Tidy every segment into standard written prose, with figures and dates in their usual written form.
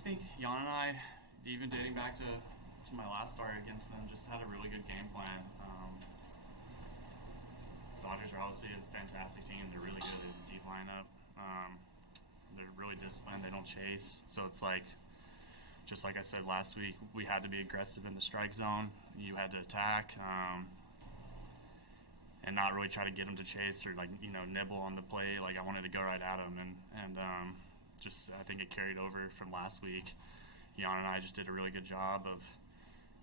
just think Jan and I, even dating back to my last start against them, just had a really good game plan. Dodgers are obviously a fantastic team. They're really good at deep lineup. They're really disciplined. They don't chase. So it's like, just like I said last week, we had to be aggressive in the strike zone. You had to attack and not really try to get them to chase or nibble on the play. Like I wanted to go right at them, and just I think it carried over from last week. Jan and I just did a really good job of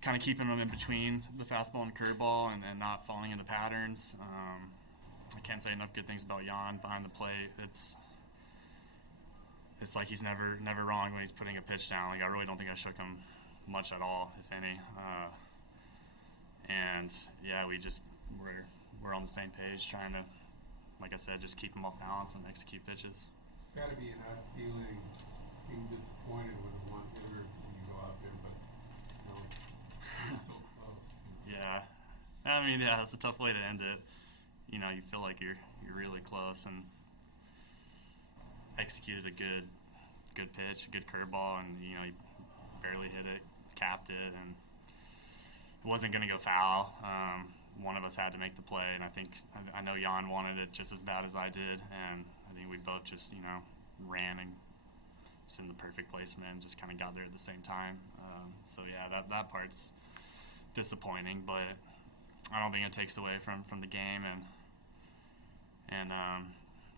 kind of keeping them in between the fastball and curveball and not falling into patterns. I can't say enough good things about Jan behind the plate. It's like he's never wrong when he's putting a pitch down. Like I really don't think I shook him much at all, if any. And yeah, we're on the same page, trying to, like I said, just keep him off balance and execute pitches. It's got to be an odd feeling being disappointed with a one hitter when you go out there, but it's so close. Yeah, I mean, yeah, that's a tough way to end it. You feel like you're really close and executed a good pitch, a good curveball, and you barely hit it, capped it, and it wasn't going to go foul. One of us had to make the play, and I know Jan wanted it just as bad as I did, and I think we both just ran and just in the perfect placement and just kind of got there at the same time. So yeah, that part's disappointing, but I don't think it takes away from the game, and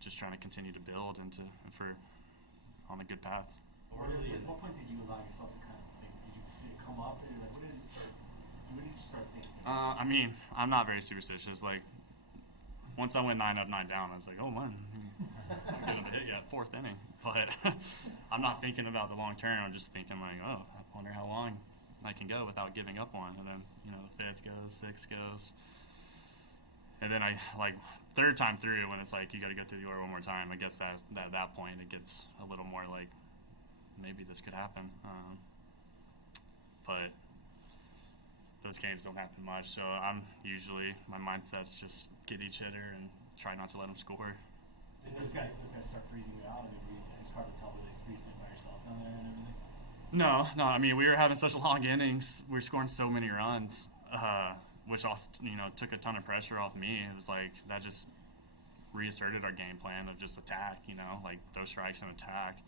just trying to continue to build if we're on a good path. At what point did you allow yourself to kind of think? Did it come up? Or like, when did you start thinking? I mean, I'm not very superstitious. Like, once I went 9 up, 9 down, I was like, oh, man, I'm going to hit you at fourth inning. But I'm not thinking about the long term. I'm just thinking like, oh, I wonder how long I can go without giving up one. And then, the fifth goes, sixth goes. And then third time through, when it's like you got to go through the order one more time, I guess that at that point it gets a little more like maybe this could happen. But those games don't happen much, so I'm usually, my mindset's just get each hitter and try not to let them score. Did those guys start freezing you out? I mean, it's hard to tell whether they sitting by yourself down there and everything. No. I mean, we were having such long innings. We were scoring so many runs, which also, took a ton of pressure off me. It was like that just reasserted our game plan of just attack, like throw strikes and attack.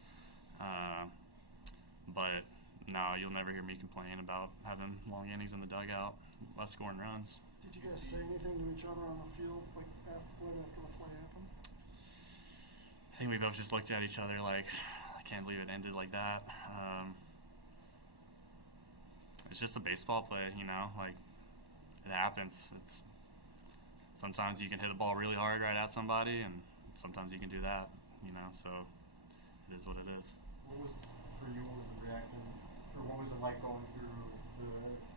But no, you'll never hear me complain about having long innings in the dugout, us scoring runs. Did you guys say anything to each other on the field, like after the play happened? I think we both just looked at each other like, I can't believe it ended like that. It's just a baseball play, like it happens. Sometimes you can hit a ball really hard right at somebody, and sometimes you can do that, so it is what it is. What was the reaction, or what was it like going through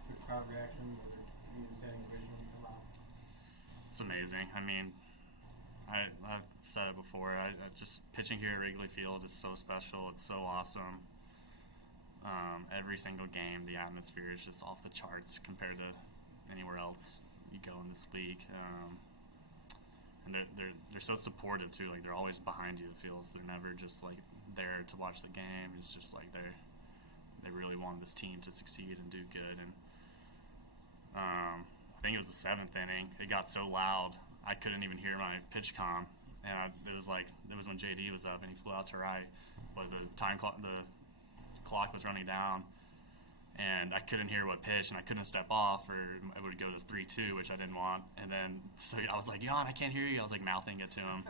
the crowd reaction or the standing ovation when you come out? It's amazing. I mean, I've said it before. I just pitching here at Wrigley Field is so special. It's so awesome. Every single game, the atmosphere is just off the charts compared to anywhere else you go in this league. And they're so supportive too. Like they're always behind you. It feels they're never just like there to watch the game. It's just like they really want this team to succeed and do good. And I think it was the 7th inning. It got so loud I couldn't even hear my pitch comm. And it was when JD was up and he flew out to right, but the clock was running down. And I couldn't hear what pitch, and I couldn't step off, or it would go to 3-2, which I didn't want. And then, so I was like, Jan, I can't hear you. I was like mouthing it to him.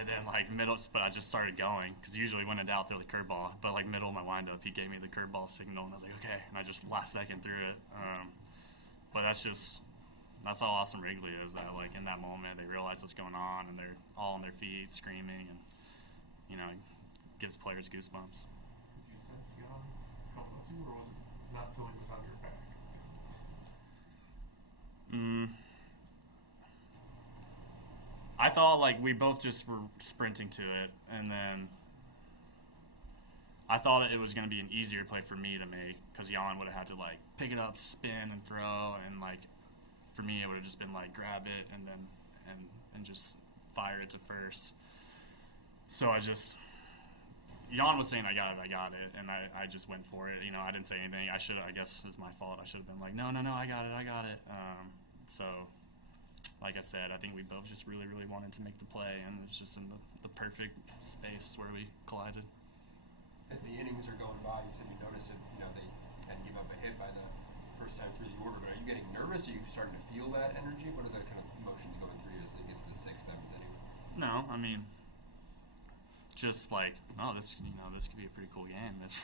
And then, but I just started going, because usually when in doubt, throw the curveball. But middle of my windup, he gave me the curveball signal, and I was like, okay. And I just last second threw it. But that's how awesome Wrigley is, that in that moment, they realize what's going on, and they're all on their feet screaming, and, it gives players goosebumps. Did you sense Jan coming up to you, or was it not until he was on your back? I thought we both just were sprinting to it, and then I thought it was going to be an easier play for me to make because Jan would have had to pick it up, spin, and throw, and for me it would have just been grab it and then and just fire it to first. So I just Jan was saying I got it, and I just went for it. You know, I didn't say anything. I guess it's my fault. I should have been like, no, I got it. So, like I said, I think we both just really, really wanted to make the play, and it's just in the perfect space where we collided. As the innings are going by, you said you noticed it. You know, they hadn't give up a hit by the first time through the order. But are you getting nervous? Are you starting to feel that energy? What are the kind of emotions going through you as it gets to the sixth, seventh inning? No, I mean, just like, oh, this could be a pretty cool game if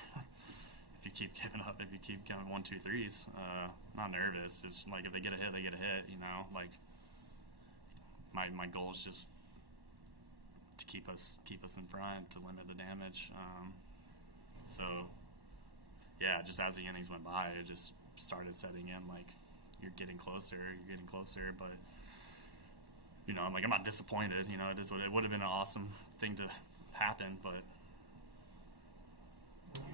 if you keep giving up, if you keep going 1, 2, 3s. Not nervous. It's like if they get a hit, they get a hit. You know, like my goal is just to keep us in front, to limit the damage. So yeah, just as the innings went by, it just started setting in. Like you're getting closer, but. You know, I'm not disappointed. You know, it is what it would have been an awesome thing to happen, but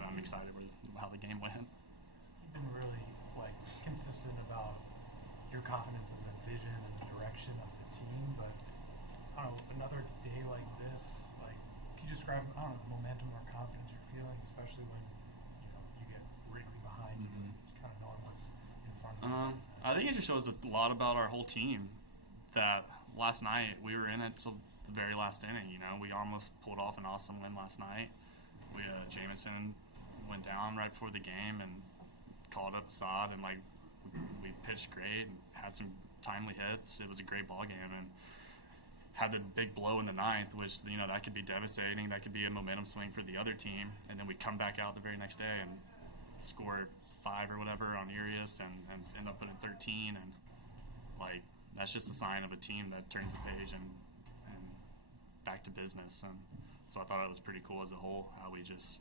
I'm excited with how the game went. You've been really consistent about your confidence in the vision and the direction of the team, but I don't know, another day like this, can you describe the momentum or confidence you're feeling, especially when you get Wrigley behind you, and kind of knowing what's in front of you? I think it just shows a lot about our whole team that. Last night we were in it till the very last inning. You know, we almost pulled off an awesome win last night. Jameson went down right before the game and called up Assad, and we pitched great and had some timely hits. It was a great ball game, and had the big blow in the ninth, which that could be devastating. That could be a momentum swing for the other team, and then we come back out the very next day and score 5 or whatever on Urias and end up winning 13, and that's just a sign of a team that turns the page and back to business. And so I thought it was pretty cool as a whole how we just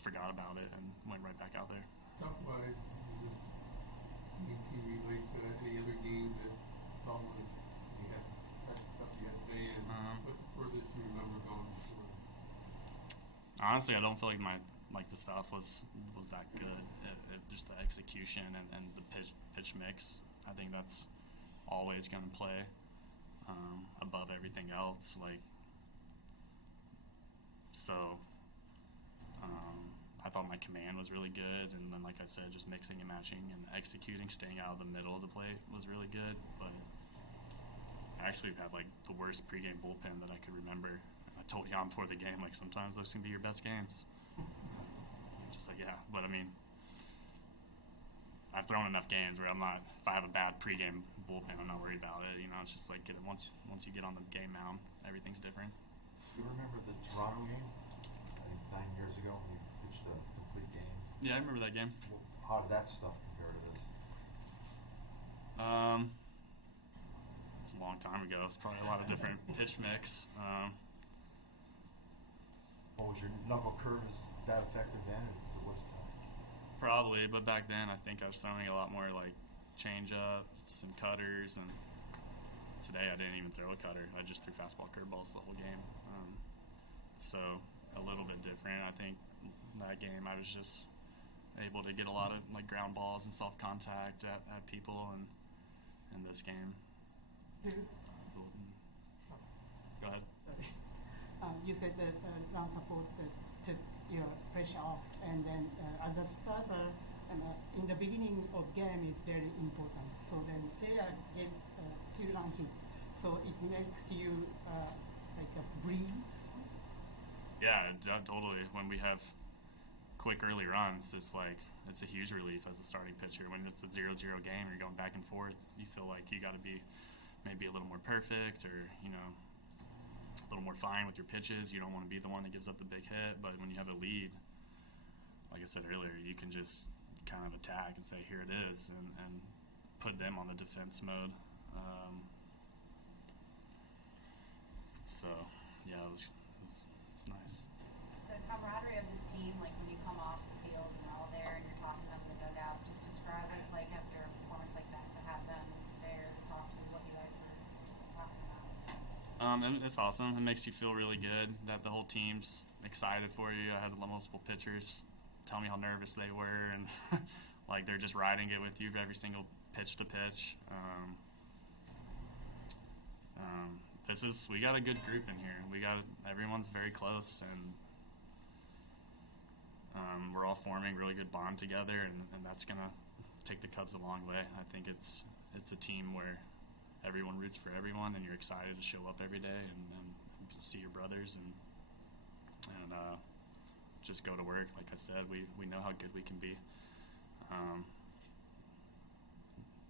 forgot about it and went right back out there. Stuff-wise, can you relate to any other games that felt like you had that stuff you had today? And what's the furthest you remember going before this? Honestly, I don't feel like the stuff was that good. Just the execution and the pitch mix. I think that's always going to play above everything else. I thought my command was really good, and then, like I said, just mixing and matching and executing, staying out of the middle of the plate was really good. But I actually have the worst pregame bullpen that I could remember. I told Jan before the game, sometimes those can be your best games. Just yeah, but I mean. I've thrown enough games where I'm not. If I have a bad pregame bullpen, I'm not worried about it. You know, it's just once you get on the game mound, everything's different. You remember the Toronto game? I think 9 years ago when you pitched a complete game. Yeah, I remember that game. How did that stuff compare to this? It's a long time ago. It's probably a lot of different pitch mix. What was your knuckle curve? Is that effective then, or was it? Probably, but back then I think I was throwing a lot more change-ups and cutters, and today I didn't even throw a cutter. I just threw fastball curveballs the whole game. So a little bit different. I think that game I was just able to get a lot of ground balls and soft contact at people, and in this game. Go ahead. You said that run support took your pressure off, and then as a starter, in the beginning of game, it's very important. So then Seiya gave 2-run hit, so it makes you breathe. Yeah, totally. When we have quick early runs, it's a huge relief as a starting pitcher. When it's a 0-0 game, you're going back and forth. You feel like you got to be maybe a little more perfect, or a little more fine with your pitches. You don't want to be the one that gives up the big hit, but when you have a lead, like I said earlier, you can just kind of attack and say, here it is, and put them on the defense mode. So, yeah, it was nice. The camaraderie of this team, when you come off the field and they're all there and you're talking about the dugout, just describe what it's like after a performance like that to have them there to talk to what you guys were talking about. And it's awesome. It makes you feel really good that the whole team's excited for you. I had multiple pitchers tell me how nervous they were, and they're just riding it with you every single pitch to pitch. we got a good group in here. Everyone's very close, and we're all forming really good bond together, and that's gonna take the Cubs a long way. I think it's a team where everyone roots for everyone, and you're excited to show up every day and see your brothers and just go to work. Like I said, we know how good we can be.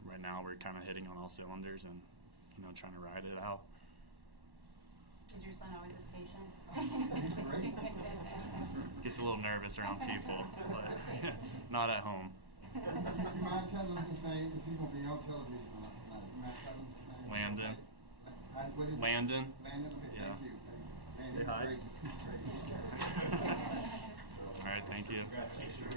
Right now, we're kind of hitting on all cylinders and trying to ride it out. Is your son always this patient? He's great. Gets a little nervous around people, but not at home. You mind telling us his name? Is he gonna be on television tonight? You mind telling us his name? Landon. What is it? Landon. Landon? Okay, Yeah. thank you. Man, Say he's hi. great. He's great. All right, thank you. Congrats. Sure.